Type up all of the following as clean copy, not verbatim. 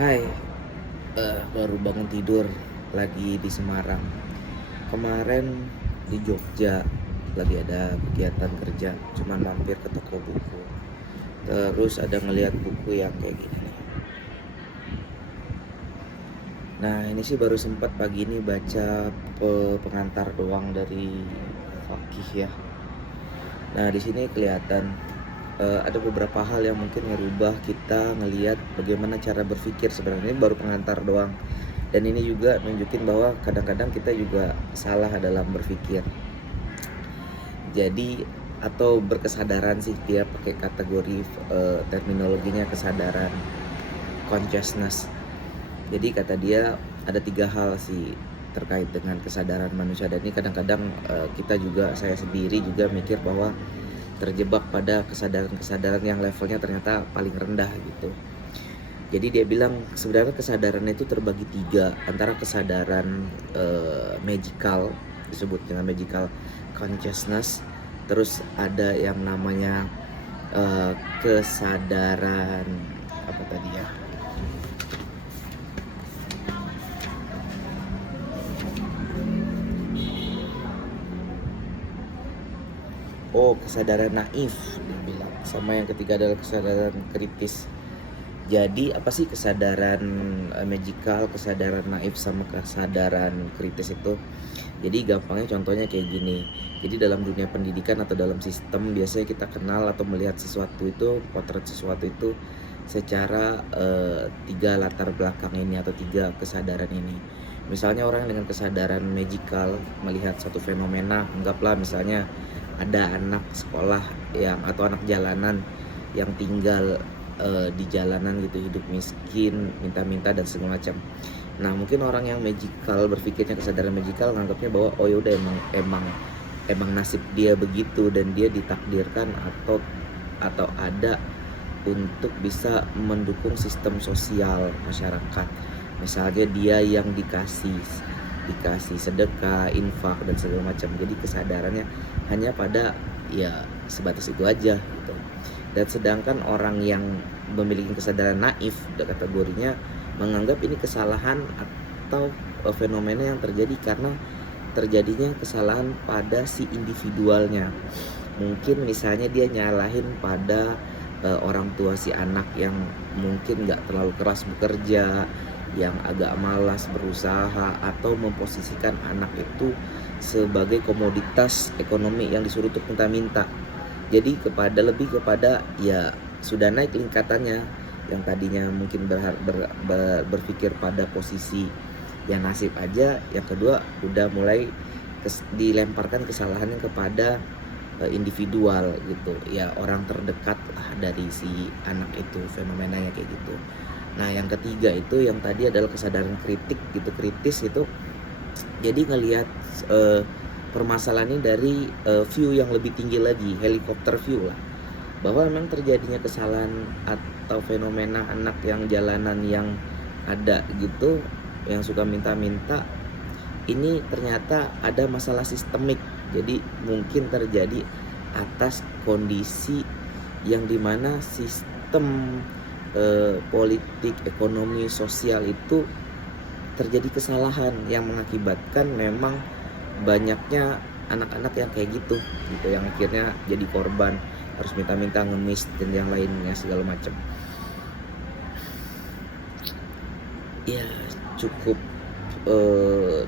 Hai, baru bangun tidur, lagi di Semarang. Kemarin di Jogja lagi ada kegiatan kerja, cuman mampir ke toko buku. Terus ada ngeliat buku yang kayak gini nih. Nah, ini sih baru sempat pagi ini baca pengantar doang dari Fakih ya. Nah, di sini kelihatan ada beberapa hal yang mungkin ngerubah kita ngelihat bagaimana cara berpikir. Sebenarnya ini baru pengantar doang. Dan ini juga nunjukin bahwa kadang-kadang kita juga salah dalam berpikir. Jadi atau berkesadaran sih, dia pakai kategori terminologinya kesadaran, consciousness. Jadi kata dia ada 3 hal sih terkait dengan kesadaran manusia, dan ini kadang-kadang kita juga, saya sendiri juga mikir bahwa terjebak pada kesadaran-kesadaran yang levelnya ternyata paling rendah gitu. Jadi dia bilang sebenarnya kesadaran itu terbagi 3, antara kesadaran magical, disebut dengan magical consciousness, terus ada yang namanya kesadaran apa tadi ya? Oh, kesadaran naif dia bilang. Sama yang ketiga adalah kesadaran kritis. Jadi apa sih kesadaran magical, kesadaran naif, sama kesadaran kritis itu? Jadi gampangnya contohnya kayak gini. Jadi dalam dunia pendidikan atau dalam sistem biasanya kita kenal atau melihat sesuatu itu, potret sesuatu itu secara 3 latar belakang ini atau 3 kesadaran ini. Misalnya orang dengan kesadaran magical melihat suatu fenomena, anggaplah misalnya ada anak sekolah yang atau anak jalanan yang tinggal di jalanan gitu, hidup miskin, minta-minta dan segala macam. Nah, mungkin orang yang magical berpikirnya kesadaran magical nganggapnya bahwa oh yaudah emang nasib dia begitu dan dia ditakdirkan atau ada untuk bisa mendukung sistem sosial masyarakat. Misalnya dia yang dikasih sedekah, infak dan segala macam. Jadi kesadarannya hanya pada ya sebatas itu aja gitu. Dan sedangkan orang yang memiliki kesadaran naif, kategorinya menganggap ini kesalahan atau fenomena yang terjadi karena terjadinya kesalahan pada si individualnya. Mungkin misalnya dia nyalahin pada orang tua si anak yang mungkin nggak terlalu keras bekerja, yang agak malas berusaha, atau memposisikan anak itu sebagai komoditas ekonomi yang disuruh untuk minta-minta. Jadi lebih kepada ya sudah naik tingkatannya, yang tadinya mungkin berpikir pada posisi yang nasib aja, yang kedua udah mulai dilemparkan kesalahannya kepada individual gitu ya, orang terdekat lah dari si anak itu, fenomenanya kayak gitu. Nah, yang ketiga itu yang tadi adalah kesadaran kritis itu. Jadi ngelihat permasalahan ini dari view yang lebih tinggi lagi, helikopter view lah, bahwa memang terjadinya kesalahan atau fenomena anak yang jalanan yang ada gitu, yang suka minta-minta, ini ternyata ada masalah sistemik. Jadi mungkin terjadi atas kondisi yang dimana sistem politik, ekonomi, sosial itu terjadi kesalahan yang mengakibatkan memang banyaknya anak-anak yang kayak gitu yang akhirnya jadi korban, harus minta-minta, ngemis dan yang lainnya segala macam. Ya cukup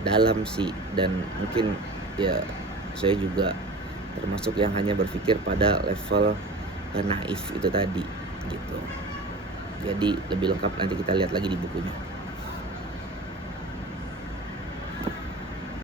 dalam sih, dan mungkin ya saya juga termasuk yang hanya berpikir pada level naif itu tadi gitu. Jadi lebih lengkap nanti kita lihat lagi di bukunya.